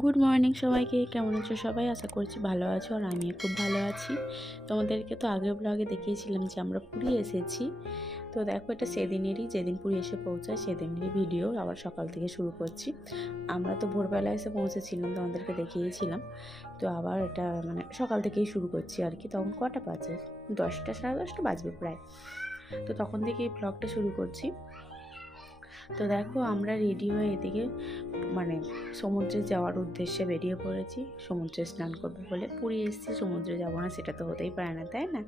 Good morning সবাইকে। কেমন আছো সবাই? আশা করছি ভালো আছো, আর আমিও খুব ভালো আছি। তোমাদেরকে তো আগের ব্লগে দেখিয়েছিলাম যে আমরা পুরী এসেছি। তো দেখো, এটা সেদিনেরই, যেদিন পুরী এসে পৌঁছায় সেদিনেরই ভিডিও। আবার সকাল থেকে শুরু করছি। আমরা তো ভোরবেলা এসে পৌঁছেছিলাম, তোমাদেরকে দেখিয়েছিলাম। তো আবার এটা সকাল থেকেই শুরু করছি আর কি। তখন কটা বাজে? 10টা, সাড়ে 10টা বাজবে প্রায়। তো তখন থেকে এই ব্লগটা শুরু করছি। তো দেখো, আমরা রেডি হয়ে এদিকে সমুদ্রে যাওয়ার উদ্দেশ্যে বেরিয়ে পড়েছি। সমুদ্রে স্নান করবো বলে পুরী এসেছি, সমুদ্রে যাবো না সেটা তো হতেই পারে না, তাই না?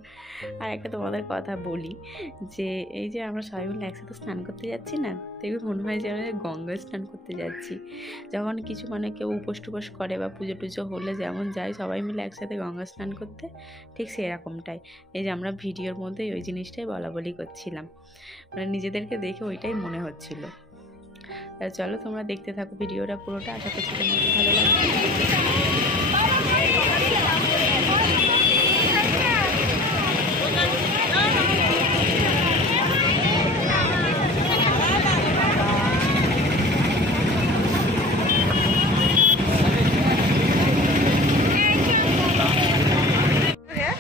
আর একটা তোমাদের কথা বলি, যে এই যে আমরা সবাই মিলে একসাথে স্নান করতে যাচ্ছি না, দেখবে মনে হয় যে আমরা গঙ্গায় স্নান করতে যাচ্ছি। যখন কিছু কেউ উপোস টুপোস করে বা পুজো টুজো হলে যেমন যায় সবাই মিলে একসাথে গঙ্গা স্নান করতে, ঠিক সেরকমটাই। এই যে আমরা ভিডিওর মধ্যে ওই জিনিসটাই বলা করছিলাম, নিজেদেরকে দেখে ওইটাই মনে হচ্ছিল। চলো তোমরা দেখতে থাকো ভিডিওটা পুরোটা, আশা করছি তোমাদের ভালো লাগবে।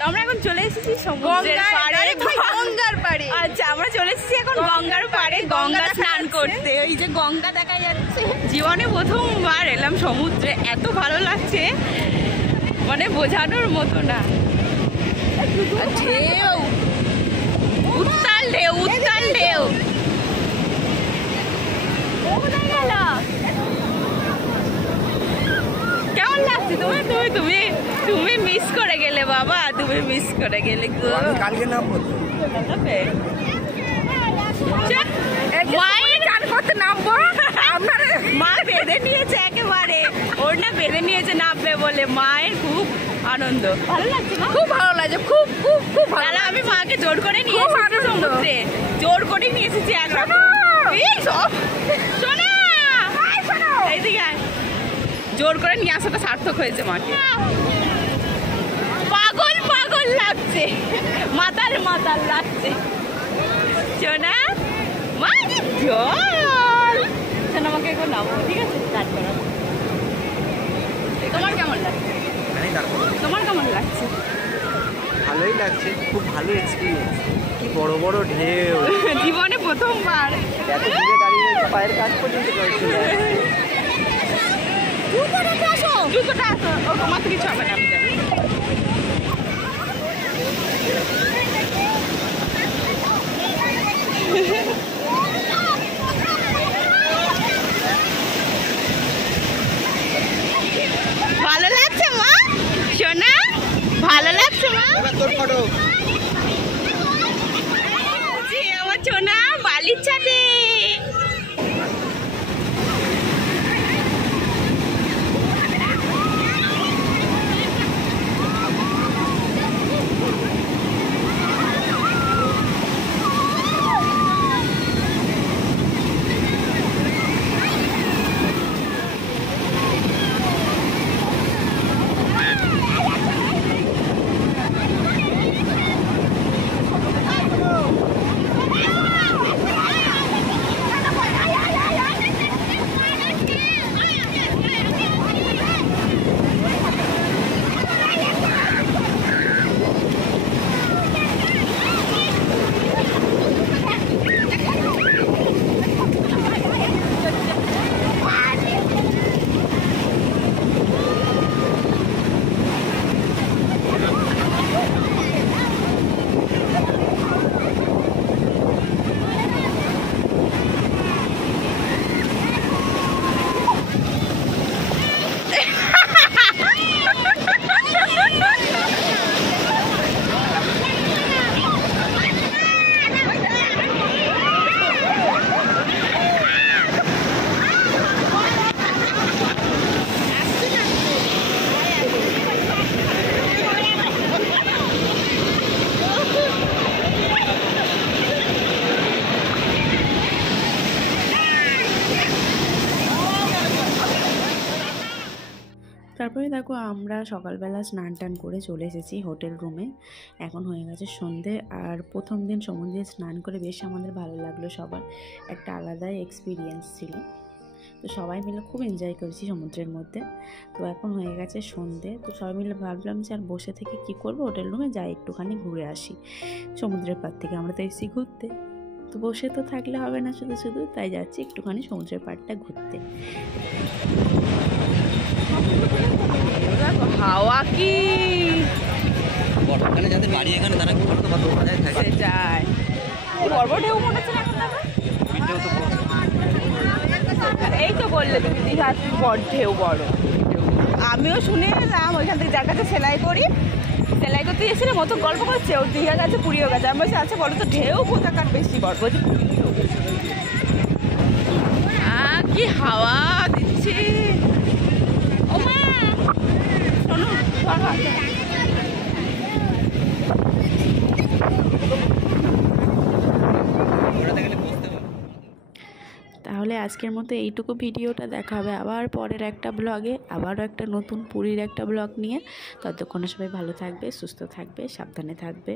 আমরা এখন চলে এসেছি সমুদ্রের পাড়ে, গঙ্গার পাড়ে। আচ্ছা, আমরা চলে এসেছি এখন গঙ্গার পাড়ে গঙ্গা স্নান করতে। ওই যে গঙ্গা দেখা যাচ্ছে। জীবনে প্রথমবার এলাম সমুদ্রে, এত ভালো লাগছে বোঝানোর মতো না। ঢেউ, উত্তাল ঢেউ, উত্তাল ঢেউ। কেমন লাগছে তুমি? তুমি তুমি তুমি মিস করে গেলে বাবা, তুমি মিস করে গেলে গো। কালকে নামবো তো। মায়ের গান করতে নামবো, মা বেঁধে নিয়েছে একেবারে, ওর না বেঁধে নিয়েছে নামবে বলে। মায়ের খুব আনন্দ, ভালো লাগছে না? খুব ভালো লাগছে, খুব খুব খুব ভালো। আমি মাকে জোর করে নিয়ে এসেছি সমুদ্রে, জোর করে নিয়ে এসেছি একরকম। শোনা, এইদিকে আয়। জোর করে নিয়ে আসাটা সার্থক হয়েছে মাকে। পাগল পাগল লাগছে, মাতাল মাতাল লাগছে। শোনা, মা জল। শোনা, আমাকে এখন নামো, ঠিক আছে? স্টার্ট করো। তোমার কেমন লাগছে? তোমার কেমন লাগছে? ভালোই লাগছে, খুব ভালো এক্সপিরিয়েন্স। কি বড় বড় ঢেউ, জীবনে প্রথমবার। এত দূরে দাঁড়িয়ে রয়েছে, পায়ের কাছ পর্যন্ত রয়েছে। জুতোটা আসো, জুতোটা আসো। ও তোমার তো কিছু হবে না, আমি জানি। ভালো লাগছে মা? শোনা, ভালো লাগছে মা? তোর ফটো আমার সোনা বালির ছাদে। তারপরে দেখো, আমরা সকালবেলা স্নান টান করে চলে এসেছি হোটেল রুমে। এখন হয়ে গেছে সন্ধে। আর প্রথম দিন সমুদ্রে স্নান করে বেশ আমাদের ভালো লাগলো, সবার একটা আলাদাই এক্সপিরিয়েন্স ছিল। তো সবাই মিলে খুব এনজয় করেছি সমুদ্রের মধ্যে। তো এখন হয়ে গেছে সন্ধে, তো সবাই মিলে ভাবলাম যে আর বসে থেকে কি করব, হোটেল রুমে যাই একটুখানি ঘুরে আসি সমুদ্রের পাড় থেকে। আমরা তো এসেছি ঘুরতে, তো বসে তো থাকলে হবে না শুধু শুধু, তাই যাচ্ছি একটুখানি সমুদ্রের পাড়টা ঘুরতে। হাওয়া কি বড়খানে যাদের বাড়ি এখানে তারা কি করতে কত মজায় থাকে। সেটাই বড় ঢেউ মনে হচ্ছে না এখন দাদা? ভিডিও তো এই তো বললে তুমি দীঘা বড় ঢেউ বড়। আমিও শুনে এলাম ওইখান থেকে যার কাছে সেলাই করি, সেলাই করতে গেছিল মতো গল্প করছে ও দীঘা গেছে পুরীও গেছে। আমি বলছি আচ্ছা বলো তো ঢেউ কোথাকার বেশি বড়? বলছি পুরী ঢেউ বেশি। কি হাওয়া দিচ্ছে, ও মা শোনো তাহলে আজকের মতো এইটুকু ভিডিওটা দেখা হবে আবার পরের একটা ব্লগে, আবারও একটা নতুন পুরীর একটা ব্লগ নিয়ে। ততক্ষণে সবাই ভালো থাকবে, সুস্থ থাকবে, সাবধানে থাকবে।